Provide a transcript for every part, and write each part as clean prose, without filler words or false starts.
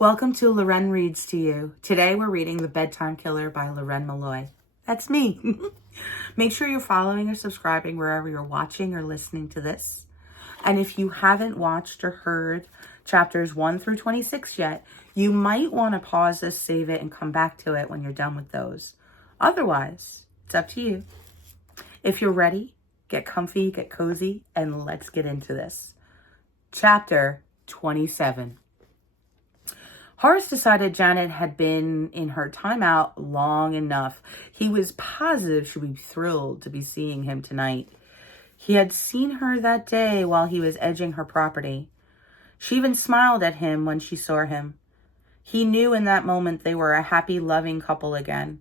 Welcome to Loren Reads to You. Today we're reading The Bedtime Killer by Loren Malloy. That's me. Make sure you're following or subscribing wherever you're watching or listening to this. And if you haven't watched or heard chapters 1 through 26 yet, you might want to pause this, save it, and come back to it when you're done with those. Otherwise, it's up to you. If you're ready, get comfy, get cozy, and let's get into this. Chapter 27. Horace decided Janet had been in her timeout long enough. He was positive she would be thrilled to be seeing him tonight. He had seen her that day while he was edging her property. She even smiled at him when she saw him. He knew in that moment they were a happy, loving couple again.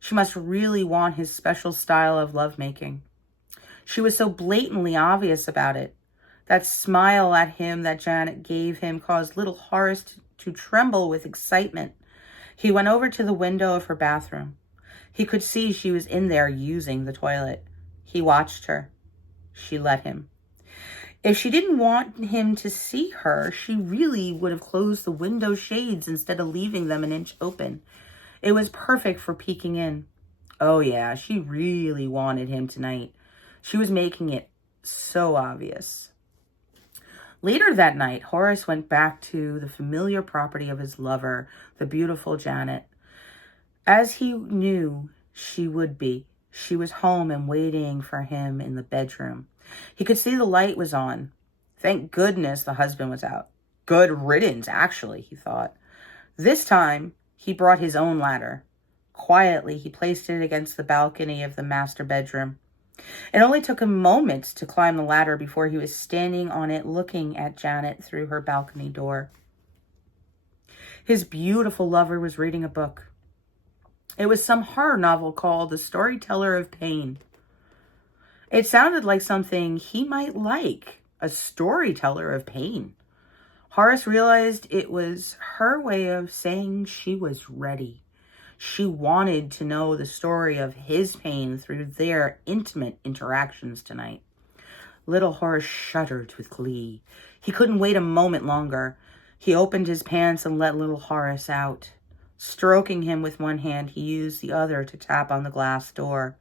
She must really want his special style of lovemaking. She was so blatantly obvious about it. That smile at him that Janet gave him caused little Horace to tremble with excitement. He went over to the window of her bathroom. He could see she was in there using the toilet. He watched her. She let him. If she didn't want him to see her, she really would have closed the window shades instead of leaving them an inch open. It was perfect for peeking in. Oh yeah, she really wanted him tonight. She was making it so obvious. Later that night, Horace went back to the familiar property of his lover, the beautiful Janet. As he knew she would be, she was home and waiting for him in the bedroom. He could see the light was on. Thank goodness the husband was out. Good riddance, actually, he thought. This time, he brought his own ladder. Quietly, he placed it against the balcony of the master bedroom. It only took him moments to climb the ladder before he was standing on it looking at Janet through her balcony door. His beautiful lover was reading a book. It was some horror novel called The Storyteller of Pain. It sounded like something he might like, a storyteller of pain. Horace realized it was her way of saying she was ready. She wanted to know the story of his pain through their intimate interactions tonight. Little Horace shuddered with glee. He couldn't wait a moment longer. He opened his pants and let little Horace out. Stroking him with one hand, he used the other to tap on the glass door.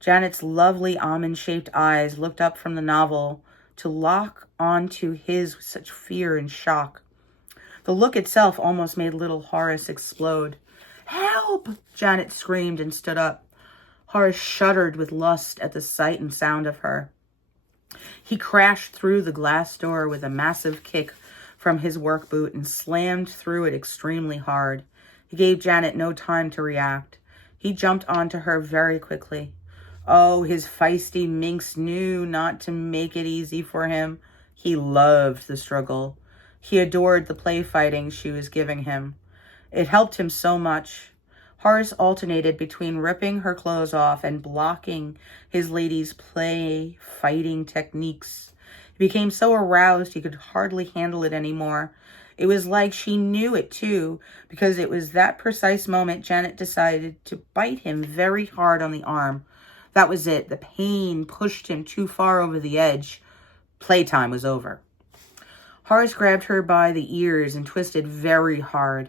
Janet's lovely almond-shaped eyes looked up from the novel to lock onto his with such fear and shock. The look itself almost made little Horace explode. "Help!" Janet screamed and stood up. Horace shuddered with lust at the sight and sound of her. He crashed through the glass door with a massive kick from his work boot and slammed through it extremely hard. He gave Janet no time to react. He jumped onto her very quickly. Oh, his feisty minx knew not to make it easy for him. He loved the struggle. He adored the play fighting she was giving him. It helped him so much. Horace alternated between ripping her clothes off and blocking his lady's play fighting techniques. He became so aroused he could hardly handle it anymore. It was like she knew it too, because it was that precise moment Janet decided to bite him very hard on the arm. That was it. The pain pushed him too far over the edge. Playtime was over. Horace grabbed her by the ears and twisted very hard.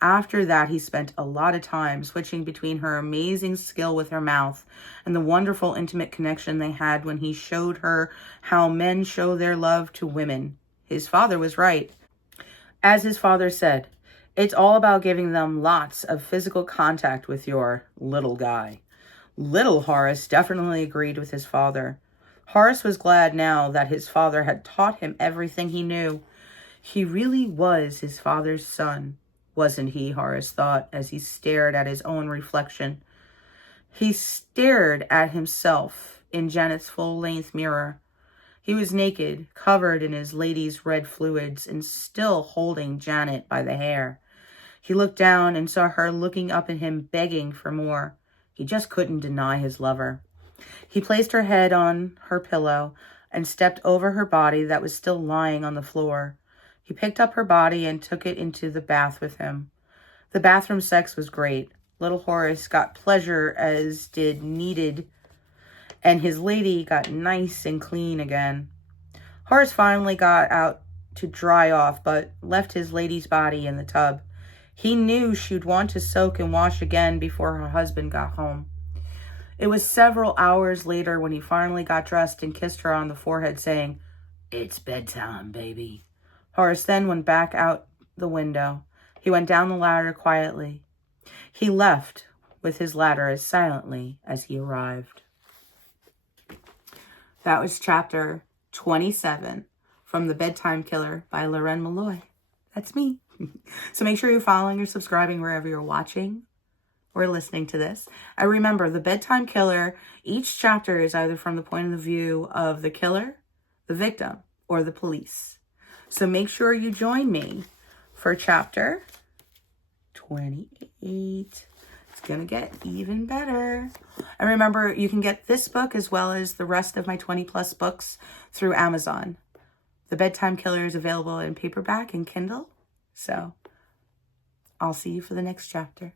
After that, he spent a lot of time switching between her amazing skill with her mouth and the wonderful intimate connection they had when he showed her how men show their love to women. His father was right. As his father said, it's all about giving them lots of physical contact with your little guy. Little Horace definitely agreed with his father. Horace was glad now that his father had taught him everything he knew. He really was his father's son. Wasn't he, Horace thought, as he stared at his own reflection. He stared at himself in Janet's full-length mirror. He was naked, covered in his lady's red fluids, and still holding Janet by the hair. He looked down and saw her looking up at him, begging for more. He just couldn't deny his lover. He placed her head on her pillow and stepped over her body that was still lying on the floor. He picked up her body and took it into the bath with him. The bathroom sex was great. Little Horace got pleasure as did needed, and his lady got nice and clean again. Horace finally got out to dry off, but left his lady's body in the tub. He knew she'd want to soak and wash again before her husband got home. It was several hours later when he finally got dressed and kissed her on the forehead, saying, "It's bedtime, baby." Horace then went back out the window. He went down the ladder quietly. He left with his ladder as silently as he arrived. That was chapter 27 from The Bedtime Killer by Loren Malloy. That's me. So make sure you're following or subscribing wherever you're watching or listening to this. And remember, The Bedtime Killer, each chapter is either from the point of view of the killer, the victim, or the police. So make sure you join me for chapter 28. It's going to get even better. And remember, you can get this book as well as the rest of my 20+ books through Amazon. The Bedtime Killer is available in paperback and Kindle. So I'll see you for the next chapter.